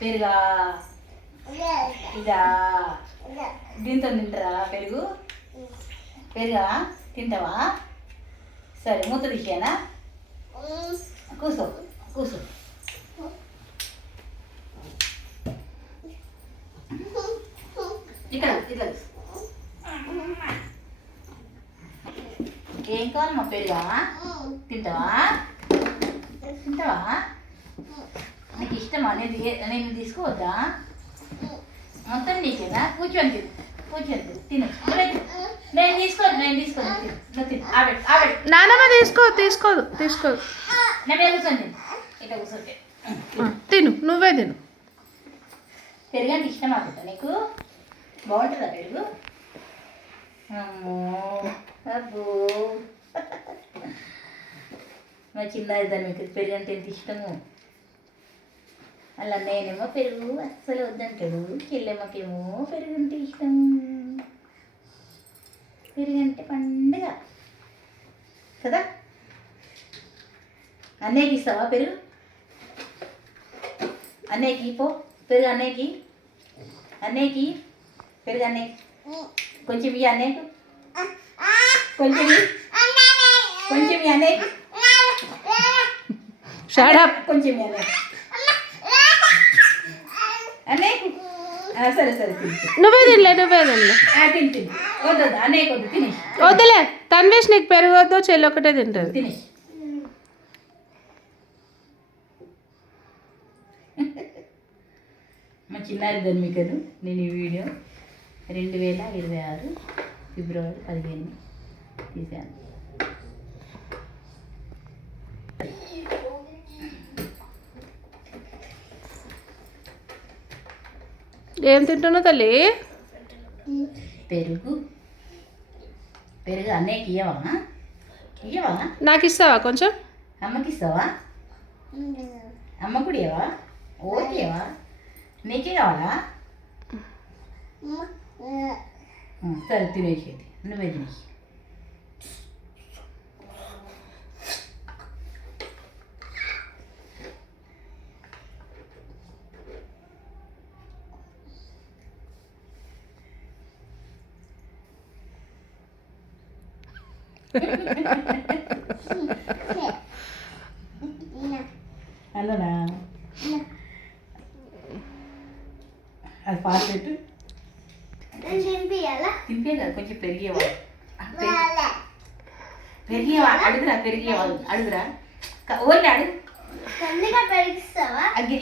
పెరుగా ఇదా దీంతో తింటారా పెరుగు? పెరుగా తింటావా? సరే మూత తీసేనా? కూర్చో కూర్చో. ఇక్కడ ఇక్కడ ఏం కావాలమ్మా? పెరుగా తింటావా? తింటావా? నీకు ఇష్టమా? నేను తీసుకోవద్దా? మొత్తం నీకేనా? కూర్చొని తిను, కూర్చొని తిను. నేను తీసుకోను తిను. నానమ్మ తీసుకోదు. నేను కూర్చొని తిను. ఇట్లా కూర్చోండి తిను, నువ్వే తిను. పెరుగు అంటే ఇష్టమా బిడ్డ నీకు? బాగుంటుందా పెరుగు? అమ్మో అబ్బో మా చిన్నది దాన్ని మీకు పెరుగు అంటే ఎంత ఇష్టము. అలా నేనేమో పెరుగు అస్సలు వద్దంటాడు, చెల్లెమ్మకేమో పెరుగు అంటే ఇష్టం. పెరుగు అంటే పండుగ కదా. అన్నయ్యకి ఇస్తావా పెరుగు? అన్నయ్యకి పో పెరుగు, అన్నయ్యకి పెరుగు, అన్నయ్యకి కొంచెం ఇవి, అన్నయ్యకు కొంచెం ఇవి అన్నయ్యకి, కొంచెం అన్నయ్యకు. సరే తిని. నువ్వే తినలే. తిని వద్దు అన్నయ్యకు వద్దు, తినేసి. వద్దులే తన్వేష్, నీకు పెరుగు వద్దు, చెల్లి ఒకటే తింటుంది. తినేసి మా చిన్నారి ధర్మికను నేను ఈ వీడియో 2026 ఫిబ్రవరి 15 తీశాను. ఏం తింటున్నావు తల్లి? పెరుగు అన్నయ్యకి ఇయ్యవా? నాకు ఇస్తావా కొంచెం? అమ్మకి ఇస్తావా? అమ్మ కూడా ఇవ్వవా? ఓకే ఇవ్వవా? నీకే కావాలా? సరే తినేసేది, నువ్వే తినేసి. అన్ననా అది పాస్ పెట్టు. తింపే కదా కొంచెం పెరిగేవా? అడుగురా ఓన్లీ అడుగు.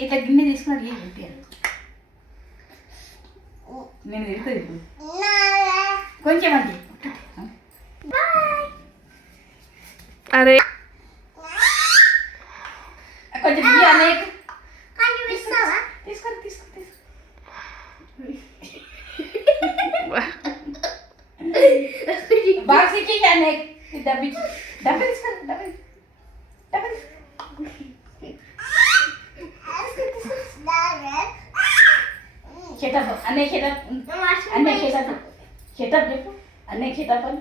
ఇట్లా గిన్నె తీసుకున్నాడు తింపాను నేను తిరుగుతుంది ఇప్పుడు కొంచెం అంటే. అరే కొంచెం అన్నయ్యకు తీసుకొని బాక్స్ ఇచ్చి అన్నయ్య డబ్బి తీసుకొని షటప్ అన్నయ్య షటప్ చెప్పు. అన్నయ్య షటప్ అని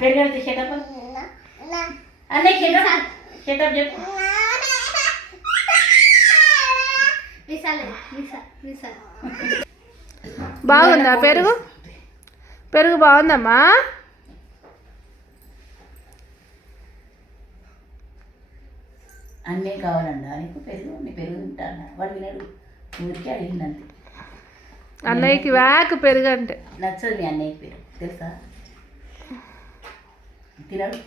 పెరిగడితే షటప్ అన్నయ్య షటప్ చెప్పు. బాగుందా పెరుగు బాగుందమ్మా? అన్నీ కావాలండి నీకు పెరుగు? నీ పెరుగు తింటాను వాడు వినడు, ఊరికే అడిగిందంతే. అన్నయ్యకి వ్యాక్ పెరుగు అంటే నచ్చదు మీ అన్నయ్యకి పెరుగు తెలుసా? తినడు.